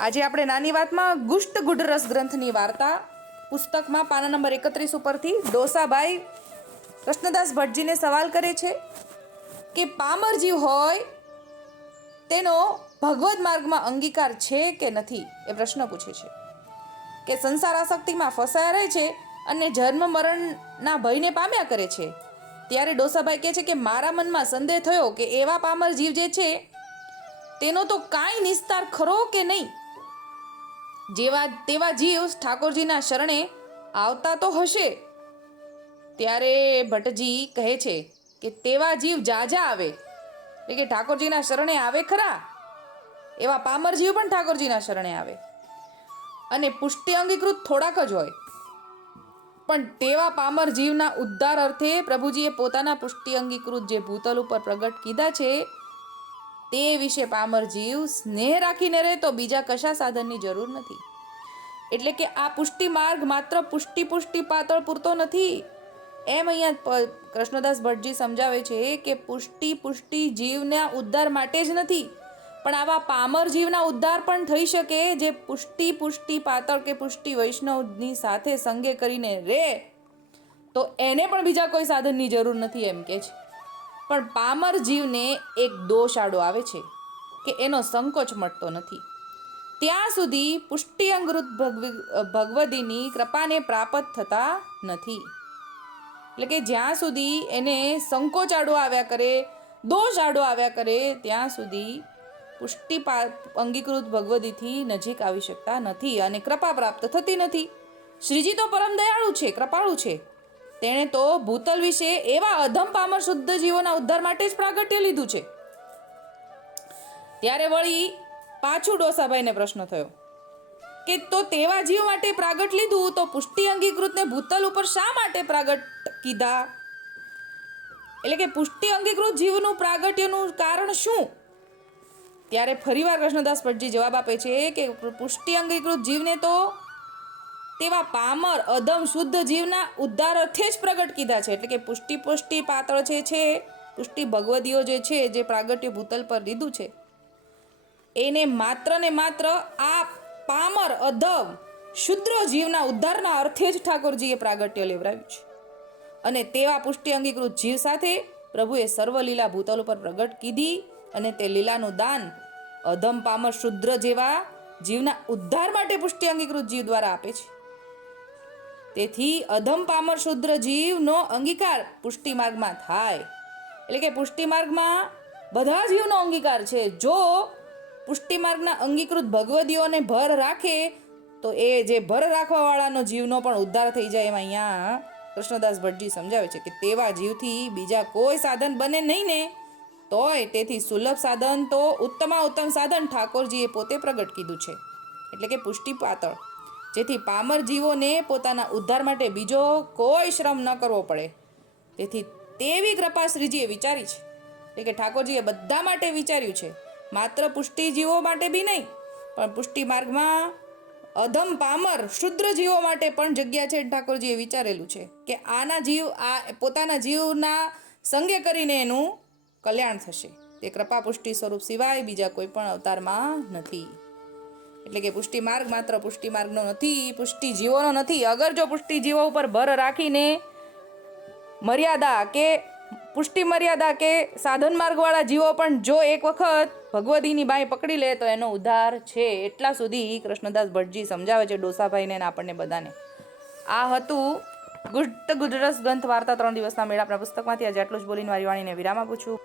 આજે આપણે નાની વાતમાં ગુષ્ટ ગુડરસ ગ્રંથની વાર્તા પુસ્તકમાં પાના નંબર એકત્રીસ ઉપરથી ડોસાભાઈ કૃષ્ણદાસ ભટ્ટજીને સવાલ કરે છે કે પામર જીવ હોય તેનો ભગવદ માર્ગમાં અંગીકાર છે કે નથી? એ પ્રશ્ન પૂછે છે કે સંસાર આસક્તિમાં ફસાયા રહે છે અને જન્મ મરણના ભયને પામ્યા કરે છે. ત્યારે ડોસાભાઈ કહે છે કે મારા મનમાં સંદેહ થયો કે એવા પામર જીવ જે છે તેનો તો કાંઈ નિસ્તાર ખરો કે નહીં? જેવા તેવા જીવ ઠાકોરજીના શરણે આવતા તો હશે. ત્યારે ભટ્ટજી કહે છે કે તેવા જીવ જાજા આવે. એટલે કે ઠાકોરજીના શરણે આવે ખરા? એવા પામર જીવ પણ ઠાકોરજીના શરણે આવે. અને પુષ્ટિ અંગીકૃત થોડાક જ હોય. પણ તેવા પામર જીવના ઉદ્ધાર અર્થે પ્રભુજીએ પોતાના પુષ્ટિ અંગીકૃત જે ભૂતલ ઉપર પ્રગટ કીધા છે તે વિશે પામર જીવ સ્નેહ રાખીને રહે તો બીજા કશા સાધનની જરૂર નથી. એટલે કે આ પુષ્ટિ માર્ગ માત્ર પુષ્ટિ પુષ્ટિ પાતળ પૂરતો નથી. એમ અહીંયા કૃષ્ણદાસ ભટ્ટજી સમજાવે છે કે પુષ્ટિ પુષ્ટિ જીવના ઉદ્ધાર માટે જ નથી, પણ આવા પામર જીવના ઉદ્ધાર પણ થઈ શકે જે પુષ્ટિ પુષ્ટિ પાતળ કે પુષ્ટિ વૈષ્ણવની સાથે સંગે કરીને રહે તો એને પણ બીજા કોઈ સાધનની જરૂર નથી એમ કે છે. પણ પામર જીવને એક દોષ આડો આવે છે કે એનો સંકોચ મળતો નથી. ત્યાં સુધી પુષ્ટિ અંગૃત ભગવી, ભગવદીની કૃપાને પ્રાપ્ત થતા નથી. એટલે કે જ્યાં સુધી એને સંકોચ આડો આવ્યા કરે દોષ આડો આવ્યા કરે, ત્યાં સુધી પુષ્ટિ અંગીકૃત ભગવદીથી નજીક આવી શકતા નથી અને કૃપા પ્રાપ્ત થતી નથી. શ્રીજી તો પરમ દયાળુ છે, કૃપાળુ છે. તેણે તો ભૂતલ વિશે એવા અધમ પામર શુદ્ધ જીવોના ઉદ્ધાર માટે જ પ્રાગટ્ય લીધું છે. ત્યારે વળી પાછું ડોસાભાઈને પ્રશ્ન થયો કે તો તેવા જીવ માટે પ્રાગટ લીધું તો પુષ્ટિ અંગીકૃતને ભૂતલ ઉપર શા માટે પ્રાગટ કીધા? એટલે કે પુષ્ટિ અંગીકૃત જીવનું પ્રાગટ્યનું કારણ શું? ત્યારે ફરીવાર કૃષ્ણદાસ ભટ્ટજી જવાબ આપે છે કે પુષ્ટિ અંગીકૃત જીવને તો તેવા પામર અધમ શુદ્ધ જીવના ઉદ્ધાર અર્થે જ પ્રગટ કીધા છે. એટલે કે પુષ્ટિ પુષ્ટિ પાત્ર જે છે, પુષ્ટિ ભગવદીઓ જે છે, જે પ્રાગટ્ય ભૂતલ પર લીધું છે, એને માત્ર ને માત્ર આ પામર અધમ શુદ્ર જીવના ઉદ્ધારના અર્થે જ ઠાકોરજીએ પ્રાગટ્ય લેવડાવ્યું છે. અને તેવા પુષ્ટિ અંગીકૃત જીવ સાથે પ્રભુએ સર્વ લીલા ભૂતલ ઉપર પ્રગટ કીધી અને તે લીલાનું દાન અધમ પામર શુદ્ર જેવા જીવના ઉદ્ધાર માટે પુષ્ટિ અંગીકૃત જીવ દ્વારા આપે છે. તેથી અધમ પામર શુદ્ર જીવનો અંગીકાર પુષ્ટિ માર્ગમાં થાય. એટલે કે પુષ્ટિ માર્ગમાં બધા જીવનો અંગીકાર છે. જો પુષ્ટિ માર્ગના અંગીકૃત ભગવદીઓને ભર રાખે, તો એ જે ભર રાખવા વાળાનો જીવનો પણ ઉદ્ધાર થઈ જાય એમાં અહીંયા કૃષ્ણદાસ ભટ્ટજી સમજાવે છે કે તેવા જીવથી બીજા કોઈ સાધન બને નહીં ને. તોય તેથી સુલભ સાધન તો ઉત્તમા ઉત્તમ સાધન ઠાકોરજીએ પોતે પ્રગટ કીધું છે. એટલે કે પુષ્ટિ પાતળ જેથી પામર જીવોને પોતાના ઉદ્ધાર માટે બીજો કોઈ શ્રમ ન કરવો પડે. તેથી તેવી કૃપા શ્રીજીએ વિચારી છે. એટલે કે ઠાકોરજીએ બધા માટે વિચાર્યું છે. માત્ર પુષ્ટિ જીવો માટે બી નહીં, પણ પુષ્ટિ માર્ગમાં અધમ પામર શુદ્ર જીવો માટે પણ જગ્યા છે ઠાકોરજીએ વિચારેલું છે કે આના જીવ, આ પોતાના જીવના સંગે કરીને એનું કલ્યાણ થશે. તે કૃપા પુષ્ટિ સ્વરૂપ સિવાય બીજા કોઈ પણ અવતારમાં નથી. એટલે કે પુષ્ટિ માર્ગ માત્ર પુષ્ટિ માર્ગનો નથી પુષ્ટિ જીવોનો નથી. અગર જો પુષ્ટિ જીવો ઉપર ભર રાખીને મર્યાદા કે પુષ્ટિ મર્યાદા કે સાધન માર્ગવાળા જીવો પણ જો એક વખત ભગવદીની બાઈ પકડી લે તો એનો ઉદ્ધાર છે. એટલા સુધી કૃષ્ણદાસ ભટ્ટજી સમજાવે છે ડોસાભાઈને આપણને બધાને. આ હતું ગુડ ગુજરાત ગ્રંથ વાર્તા ત્રણ દિવસના મેળાપના પુસ્તકમાંથી આજે આટલું જ બોલીને મારી વાણીને વિરામ આપું છું.